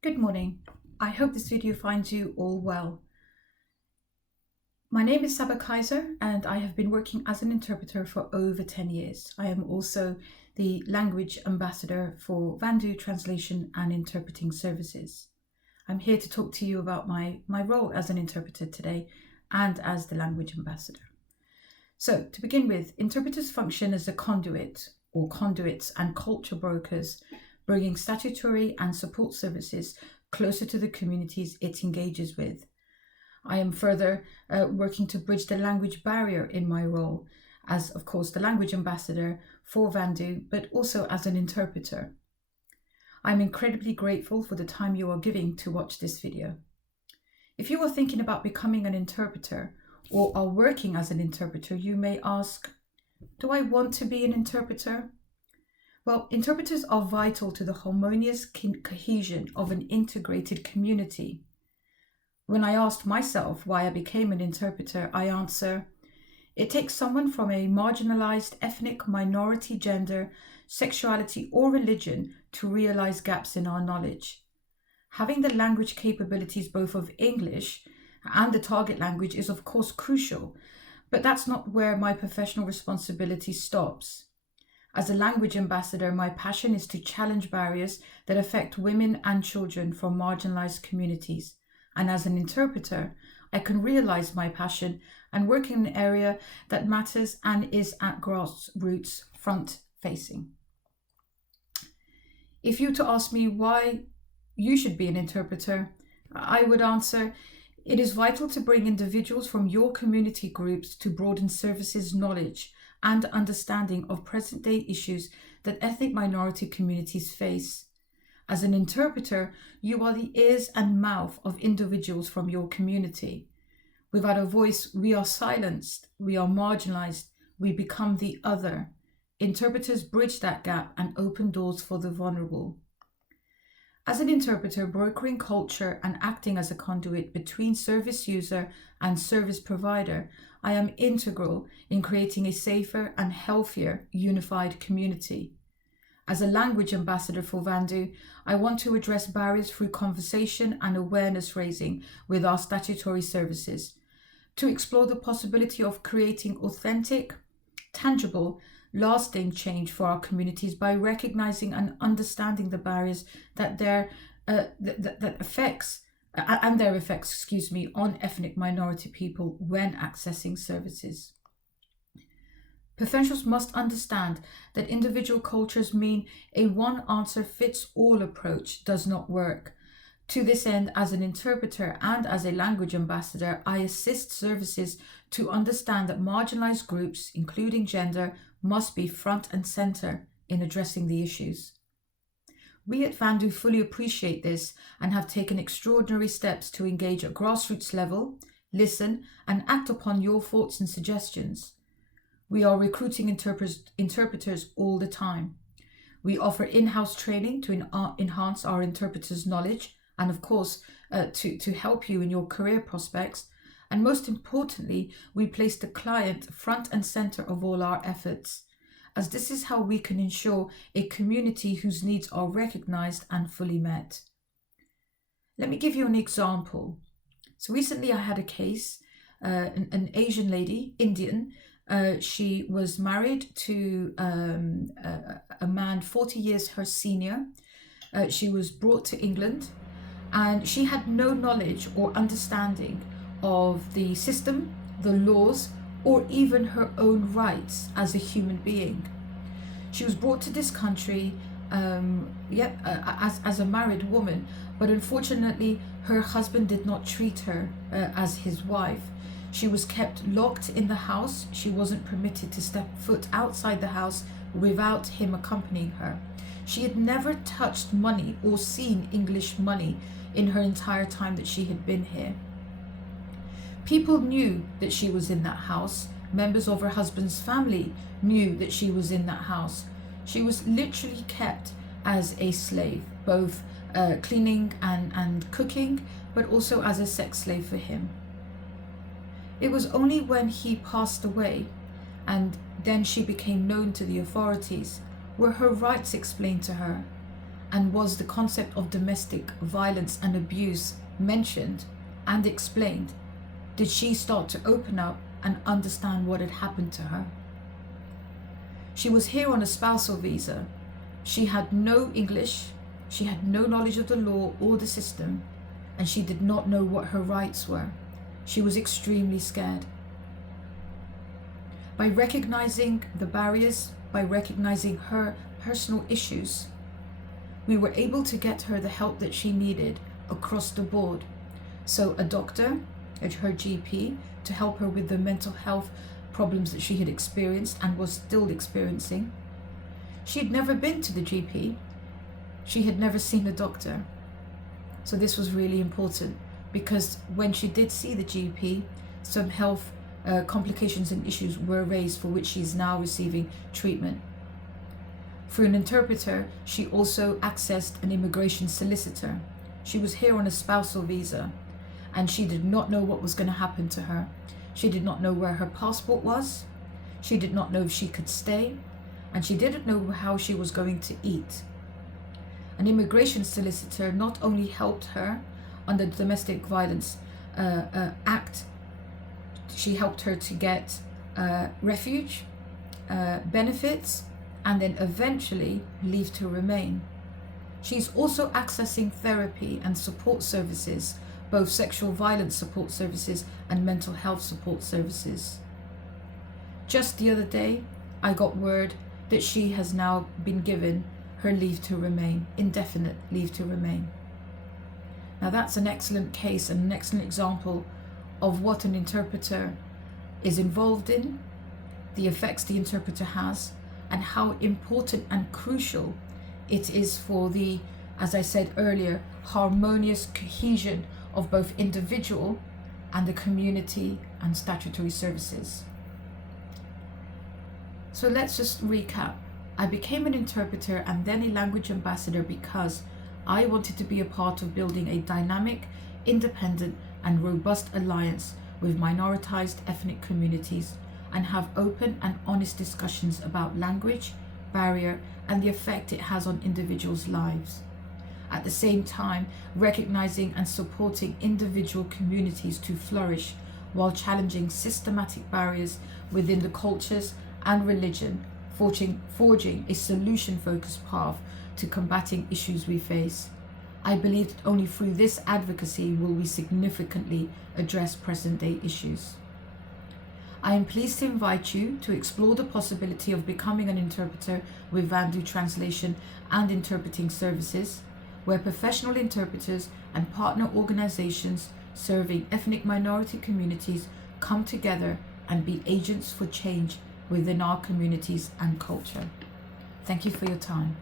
Good morning. I hope this video finds you all well. My name is Sabah Kaiser and I have been working as an interpreter for over 10 years. I am also the language ambassador for Vandu Translation and Interpreting Services. I'm here to talk to you about my role as an interpreter today and as the language ambassador. So to begin with, interpreters function as a conduit or conduits and culture brokers, bringing statutory and support services closer to the communities it engages with. I am further working to bridge the language barrier in my role as, of course, the language ambassador for Vandu, but also as an interpreter. I'm incredibly grateful for the time you are giving to watch this video. If you are thinking about becoming an interpreter or are working as an interpreter, you may ask, do I want to be an interpreter? Well, interpreters are vital to the harmonious cohesion of an integrated community. When I asked myself why I became an interpreter, I answer, it takes someone from a marginalized ethnic minority, gender, sexuality, or religion to realize gaps in our knowledge. Having the language capabilities both of English and the target language is of course crucial, but that's not where my professional responsibility stops. As a language ambassador, my passion is to challenge barriers that affect women and children from marginalized communities. And as an interpreter, I can realize my passion and work in an area that matters and is at grassroots front facing. If you were to ask me why you should be an interpreter, I would answer, it is vital to bring individuals from your community groups to broaden services knowledge and understanding of present-day issues that ethnic minority communities face. As an interpreter, you are the ears and mouth of individuals from your community. Without a voice, we are silenced, we are marginalized, we become the other. Interpreters bridge that gap and open doors for the vulnerable. As an interpreter, brokering culture and acting as a conduit between service user and service provider, I am integral in creating a safer and healthier unified community. As a language ambassador for Vandu, I want to address barriers through conversation and awareness raising with our statutory services, to explore the possibility of creating authentic, tangible, lasting change for our communities by recognizing and understanding the barriers that their effects on ethnic minority people when accessing services. Professionals must understand that individual cultures mean a one-answer-fits-all approach does not work. To this end, as an interpreter and as a language ambassador, I assist services to understand that marginalized groups, including gender, must be front and center in addressing the issues. We at Vandu fully appreciate this and have taken extraordinary steps to engage at grassroots level, listen, and act upon your thoughts and suggestions. We are recruiting interpreters all the time. We offer in-house training to enhance our interpreters' knowledge and, of course, to help you in your career prospects. And most importantly, we place the client front and center of all our efforts, as this is how we can ensure a community whose needs are recognized and fully met. Let me give you an example. So recently I had a case, an Asian lady, Indian. She was married to a man 40 years her senior. She was brought to England and she had no knowledge or understanding of the system, the laws, or even her own rights as a human being. She was brought to this country as a married woman, but unfortunately her husband did not treat her as his wife. She was kept locked in the house. She wasn't permitted to step foot outside the house without him accompanying her. She had never touched money or seen English money in her entire time that she had been here. People knew that she was in that house. Members of her husband's family knew that she was in that house. She was literally kept as a slave, both cleaning and cooking, but also as a sex slave for him. It was only when he passed away and then she became known to the authorities were her rights explained to her And was the concept of domestic violence and abuse mentioned and explained? Did she start to open up and understand what had happened to her? She was here on a spousal visa. She had no English, she had no knowledge of the law or the system, and she did not know what her rights were. She was extremely scared. By recognizing the barriers, by recognizing her personal issues, we were able to get her the help that she needed across the board. So a doctor, her GP, to help her with the mental health problems that she had experienced and was still experiencing. She had never been to the GP. She had never seen a doctor. So this was really important, because when she did see the GP, some health complications and issues were raised for which she is now receiving treatment. Through an interpreter, she also accessed an immigration solicitor. She was here on a spousal visa, and she did not know what was going to happen to her. She did not know where her passport was. She did not know if she could stay, and she didn't know how she was going to eat. An immigration solicitor not only helped her under the Domestic Violence Act, she helped her to get refuge, benefits, and then eventually leave to remain. She's also accessing therapy and support services, both sexual violence support services and mental health support services. Just the other day, I got word that she has now been given her leave to remain, indefinite leave to remain. Now that's an excellent case and an excellent example of what an interpreter is involved in, the effects the interpreter has, and how important and crucial it is for the, as I said earlier, harmonious cohesion of both individual and the community and statutory services. So let's just recap. I became an interpreter and then a language ambassador because I wanted to be a part of building a dynamic, independent, and robust alliance with minoritized ethnic communities, and have open and honest discussions about language, barrier, and the effect it has on individuals' lives. At the same time, recognizing and supporting individual communities to flourish while challenging systematic barriers within the cultures and religion, forging a solution-focused path to combating issues we face. I believe that only through this advocacy will we significantly address present-day issues. I am pleased to invite you to explore the possibility of becoming an interpreter with Vandu Translation and Interpreting Services, where professional interpreters and partner organizations serving ethnic minority communities come together and be agents for change within our communities and culture. Thank you for your time.